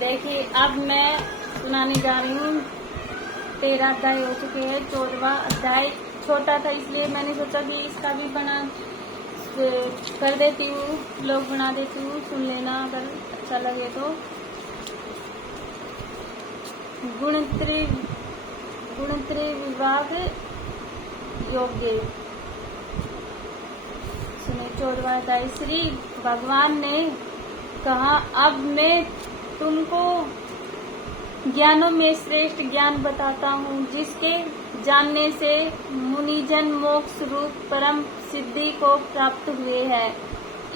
देखिए अब मैं सुनाने जा रही हूँ। 13 अध्याय हो चुके हैं। 14वां अध्याय छोटा था इसलिए मैंने सोचा कि इसका भी बना कर देती हूँ, लोग बना देती हूँ, सुन लेना अगर अच्छा लगे तो। गुणत्रय विभाग योग्य सुने। 14वां अध्याय। श्री भगवान ने कहा, अब मैं तुमको ज्ञानों में श्रेष्ठ ज्ञान बताता हूँ, जिसके जानने से मुनिजन मोक्ष रूप परम सिद्धि को प्राप्त हुए हैं।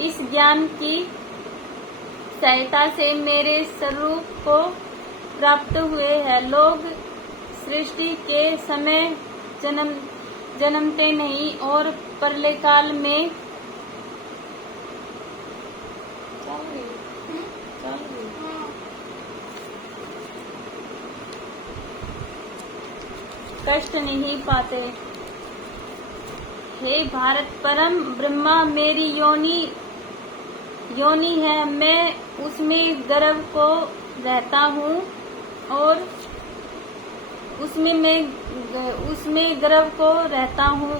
इस ज्ञान की सहायता से मेरे स्वरूप को प्राप्त हुए हैं। लोग सृष्टि के समय जन्मते नहीं और प्रलय काल में कष्ट नहीं पाते। हे भारत, परम ब्रह्मा मेरी योनि है। मैं उसमें गर्भ को रहता हूँ और उसमें गर्भ को रहता हूँ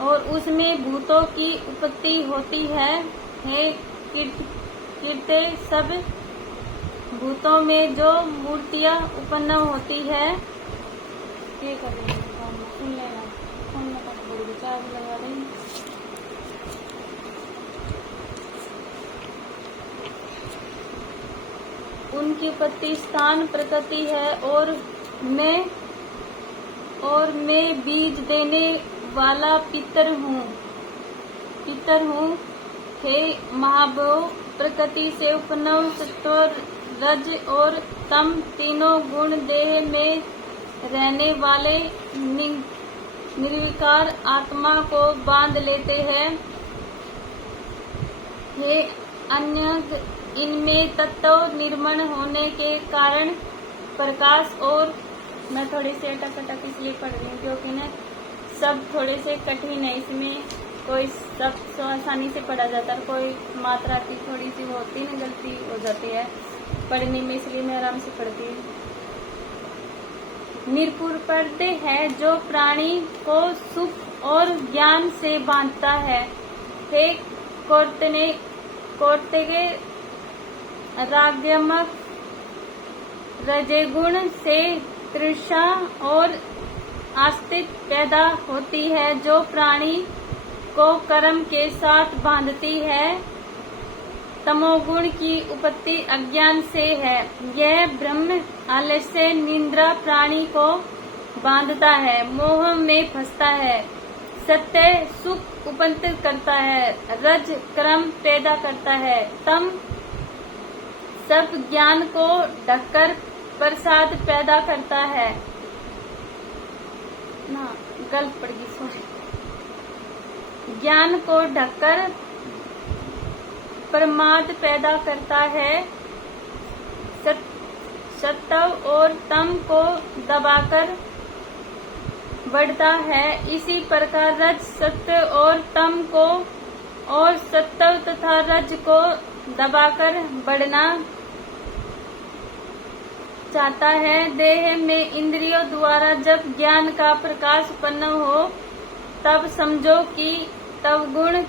और उसमें भूतों की उत्पत्ति होती है। हे कीर्ते, सब भूतों में जो मूर्तियाँ उत्पन्न होती है, ये कर रही सुन लेना, फोन में चार्ज लगा रही। उनकी उत्पत्ति स्थान प्रकृति है और मैं बीज देने वाला पितर हूँ। हे महाभव, प्रकृति से उत्पन्न सत्व, रज और तम तीनों गुण देह में रहने वाले निर्विकार आत्मा को बांध लेते हैं। हे अन्य, इनमें तत्व निर्माण होने के कारण प्रकाश और मैं थोड़ी सी अटक इसलिए पढ़ रही हूँ क्योंकि ना सब थोड़े से कठिन है। इसमें कोई सब आसानी से पढ़ा जाता है, कोई मात्रा की थोड़ी सी होती है ना, गलती हो जाती है पढ़ने में, इसलिए मैं आराम से पढ़ती हूँ। निरपुर पर्दे है जो प्राणी को सुख और ज्ञान से बांधता है। हे कोर्तेगे, रागमक रजगुण से तृषा और आस्तिक पैदा होती है, जो प्राणी को कर्म के साथ बांधती है। तमोगुण की उत्पत्ति अज्ञान से है। यह ब्रह्म आलस्य निद्रा प्राणी को बांधता है, मोह में फंसता है। सत्य सुख उत्पन्न करता है, रज क्रम पैदा करता है, तम सब ज्ञान को ढककर प्रसाद पैदा करता है। ना गलत पड़ गई, सॉरी। ज्ञान को ढककर प्रमाद पैदा करता है। सत्व और तम को दबाकर बढ़ता है। इसी प्रकार रज सत्व और तम को और सत्व तथा रज को दबाकर बढ़ना चाहता है। देह में इंद्रियों द्वारा जब ज्ञान का प्रकाश उत्पन्न हो, तब समझो कि तव गुण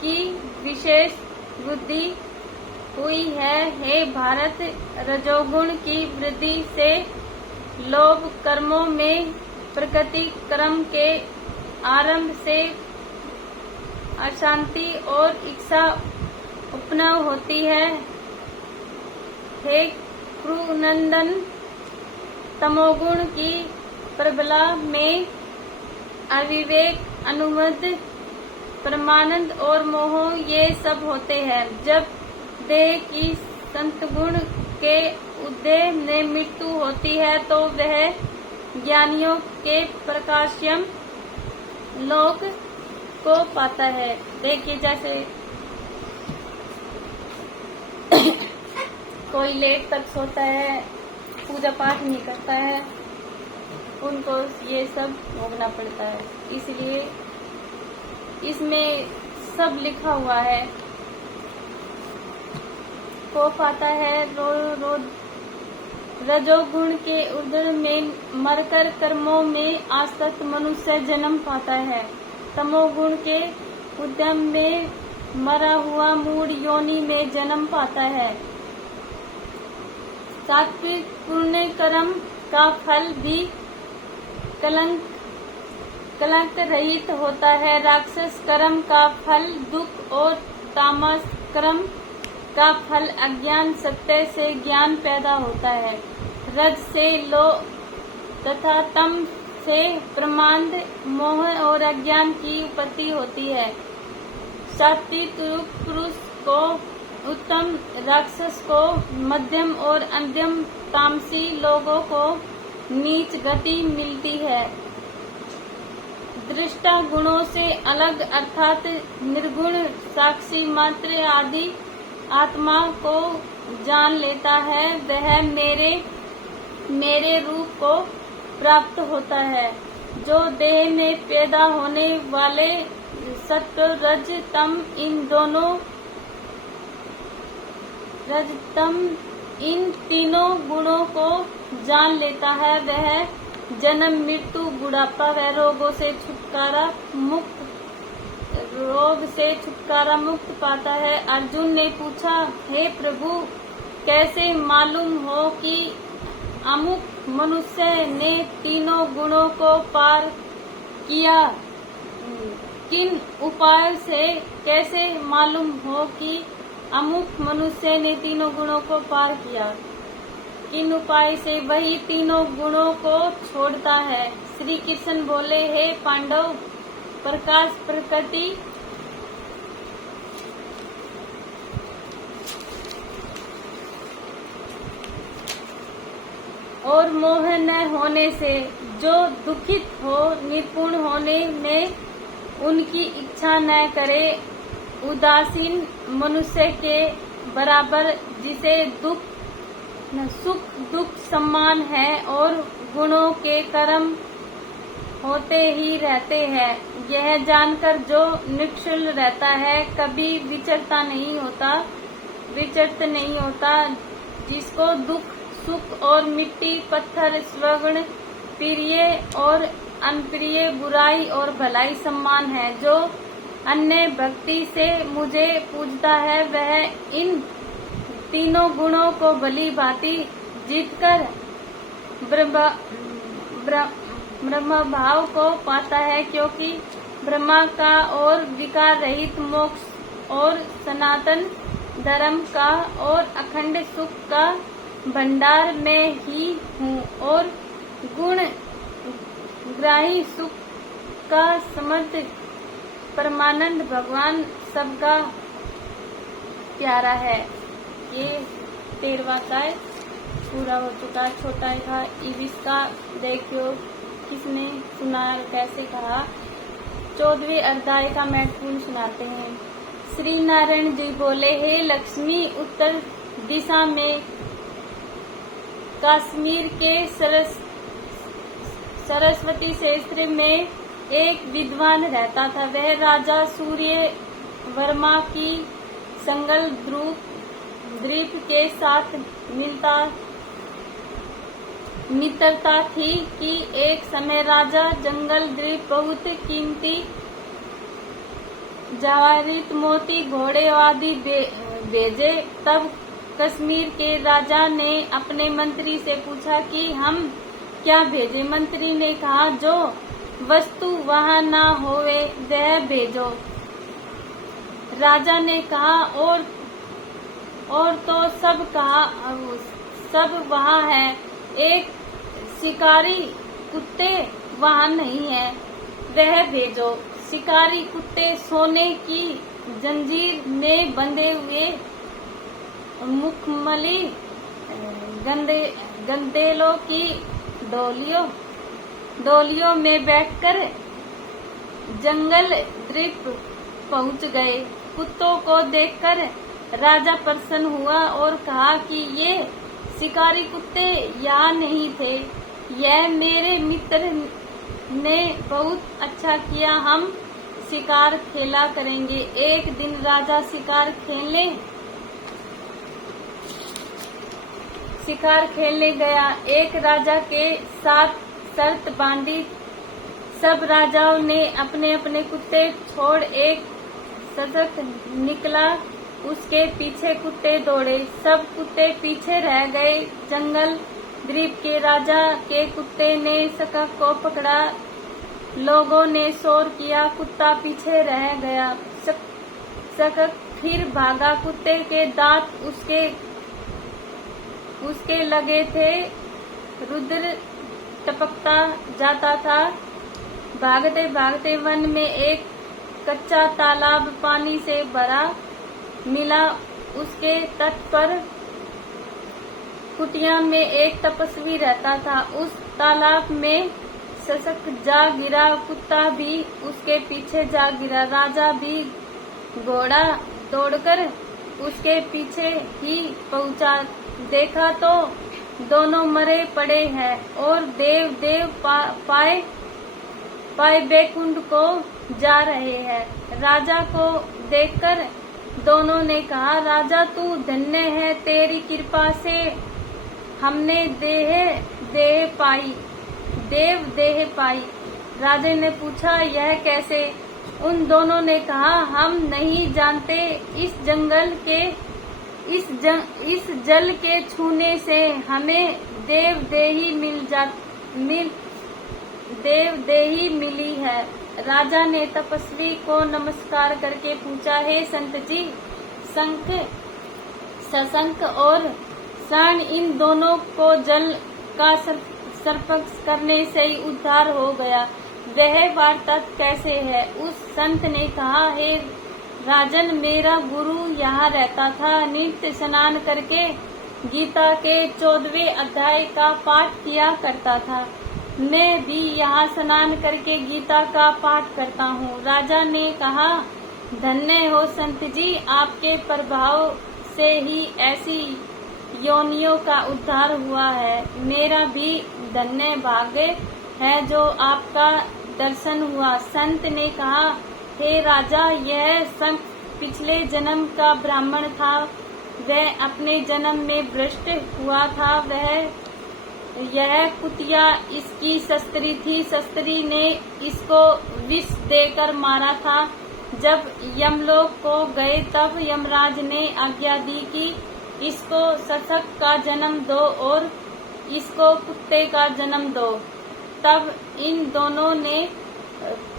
की विशेष वृद्धि हुई है। हे भारत, रजोगुण की वृद्धि से लोभ कर्मों में प्रकृति क्रम के आरंभ से अशांति और इच्छा उत्पन्न होती है। हे कुरुनंदन, तमोगुण की प्रबला में अविवेक, अनुमद, परमानंद और मोह ये सब होते हैं। जब देह की संतगुण के उदय में मृत्यु होती है तो वह ज्ञानियों के प्रकाश्यम लोक को पाता है। देखिए, जैसे कोई लेट तक सोता है, पूजा पाठ नहीं करता है, उनको ये सब भोगना पड़ता है। इसलिए इसमें सब लिखा हुआ है। को पाता है। रजोगुण के उदर में मरकर कर्मों में आसक्त मनुष्य जन्म पाता है। तमोगुण के उद्यम में मरा हुआ मूढ़ योनि में जन्म पाता है। सात्विक पुण्य कर्म का फल भी कलंक रहित होता है। राक्षस कर्म का फल दुख और तामस कर्म का फल अज्ञान, सत्य से ज्ञान पैदा होता है। रज से लोभ तथा तम से प्रमाद, मोह और अज्ञान की उत्पत्ति होती है। सात्विक पुरुष को उत्तम, राक्षस को मध्यम और अंत्यम, तामसी लोगों को नीच गति मिलती है। दृष्टा गुणों से अलग अर्थात निर्गुण साक्षी मात्र आदि आत्मा को जान लेता है, वह मेरे रूप को प्राप्त होता है। जो देह में पैदा होने वाले सत्व रज तम इन तीनों गुणों को जान लेता है, वह जन्म मृत्यु बुढ़ापा व रोग से छुटकारा मुक्त पाता है। अर्जुन ने पूछा, हे प्रभु, कैसे मालूम हो कि अमुक मनुष्य ने तीनों गुणों को पार किया? किन उपाय से कैसे मालूम हो कि अमुक मनुष्य ने तीनों गुणों को पार किया? किन उपाय से वही तीनों गुणों को छोड़ता है? श्री कृष्ण बोले, हे पांडव, प्रकाश प्रकृति और मोह न होने से जो दुखित हो, निपुण होने में उनकी इच्छा न करे, उदासीन मनुष्य के बराबर जिसे सुख दुख समान है और गुणों के कर्म होते ही रहते हैं, यह जानकर जो निश्चल रहता है, कभी विचरत नहीं होता, जिसको दुख सुख और मिट्टी पत्थर स्वगुण प्रिय और अनप्रिय, बुराई और भलाई सम्मान है, जो अन्य भक्ति से मुझे पूजता है, वह इन तीनों गुणों को भली भांति जीतकर ब्रह्म भाव को पाता है, क्योंकि ब्रह्मा का और विकार रहित मोक्ष और सनातन धर्म का और अखंड सुख का भंडार में ही हूँ और गुण ग्राही सुख का समर्थ परमानंद भगवान सबका प्यारा है। ये 13वां अध्याय पूरा हो चुका। छोटा था इविस का, देखियो किसने सुना कैसे कहा। 14वें अध्याय का महत्वपूर्ण सुनाते हैं। श्री नारायण जी बोले, हे लक्ष्मी, उत्तर दिशा में कश्मीर के सरस्वती क्षेत्र में एक विद्वान रहता था। वह राजा सूर्य वर्मा की संगल द्वीप के साथ मित्रता थी कि एक समय राजा जंगल द्वीप बहुत कीमती जवाहरात, मोती, घोड़े आदि भेजे। तब कश्मीर के राजा ने अपने मंत्री से पूछा कि हम क्या भेजे? मंत्री ने कहा, जो वस्तु वहाँ न होवे वह भेजो। राजा ने कहा, और तो सब वहाँ है, एक शिकारी कुत्ते वहाँ नहीं है, वह भेजो। शिकारी कुत्ते सोने की जंजीर में बंधे हुए मुखमली गंदेलों की डोलियों में बैठकर जंगल द्वीप पहुंच गए। कुत्तों को देखकर राजा प्रसन्न हुआ और कहा कि ये शिकारी कुत्ते यहाँ नहीं थे, यह मेरे मित्र ने बहुत अच्छा किया, हम शिकार खेला करेंगे। एक दिन राजा शिकार खेलने शिकार खेलने गया। एक राजा के साथ शर्त बांधी। सब राजाओं ने अपने अपने कुत्ते छोड़ एक शतक निकला, उसके पीछे कुत्ते दौड़े। सब कुत्ते पीछे रह गए। जंगल द्वीप के राजा के कुत्ते ने शकक को पकड़ा। लोगों ने शोर किया, कुत्ता पीछे रह गया। शकक फिर भागा। कुत्ते के दांत उसके लगे थे। रुद्र टपकता जाता था। भागते भागते वन में एक कच्चा तालाब पानी से भरा मिला। उसके तट पर कुटिया में एक तपस्वी रहता था। उस तालाब में शकक जा गिरा। कुत्ता भी उसके पीछे जा गिरा। राजा भी घोड़ा दौड़कर उसके पीछे ही पहुंचा। देखा तो दोनों मरे पड़े हैं और देव पाए बैकुंठ को जा रहे हैं। राजा को देखकर दोनों ने कहा, राजा तू धन्य है, तेरी कृपा से हमने देह पाई। राजा ने पूछा, यह कैसे? उन दोनों ने कहा, हम नहीं जानते। इस जल के छूने से हमें देवदेही मिली है। राजा ने तपस्वी को नमस्कार करके पूछा, हे संत जी, शशंक और शण इन दोनों को जल का स्पर्श करने से ही उद्धार हो गया, वह वार्ता कैसे है? उस संत ने कहा, हे राजन, मेरा गुरु यहाँ रहता था। नित्य स्नान करके गीता के 14वें अध्याय का पाठ किया करता था। मैं भी यहाँ स्नान करके गीता का पाठ करता हूँ। राजा ने कहा, धन्य हो संत जी, आपके प्रभाव से ही ऐसी योनियों का उद्धार हुआ है। मेरा भी धन्य भाग्य है जो आपका दर्शन हुआ। संत ने कहा, हे राजा, यह संत पिछले जन्म का ब्राह्मण था। वह अपने जन्म में भ्रष्ट हुआ था। यह कुतिया इसकी शस्त्री थी। शस्त्री ने इसको विष देकर मारा था। जब यमलोक को गए तब यमराज ने आज्ञा दी कि इसको शकक का जन्म दो और इसको कुत्ते का जन्म दो। तब इन दोनों ने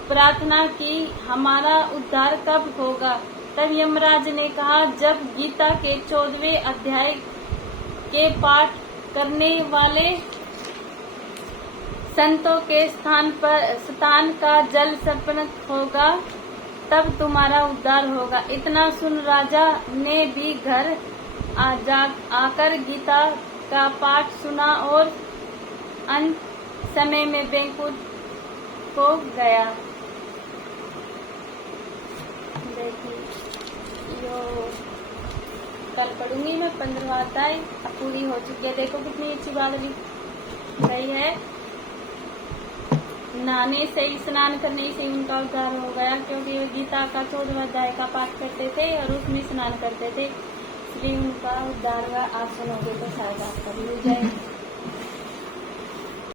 प्रार्थना की, हमारा उद्धार कब होगा? तब यमराज ने कहा, जब गीता के 14वें अध्याय के पाठ करने वाले संतों के स्थान का जल स्पर्श होगा, तब तुम्हारा उद्धार होगा। इतना सुन राजा ने भी घर आकर गीता का पाठ सुना और अंत समय में बैकुंठ को गया। देखिए, कल पढ़ूंगी मैं 15वां अध्याय, अब पूरी हो चुकी है। देखो कितनी अच्छी बात गई है। नहाने से ही, स्नान करने से ही उनका उद्धार हो गया, क्योंकि वे गीता का 14वां अध्याय का पाठ करते थे और उसमें स्नान करते थे, इसलिए उनका उद्धार हुआ। आप सुनोगे तो शायद आपका भी हो जाए।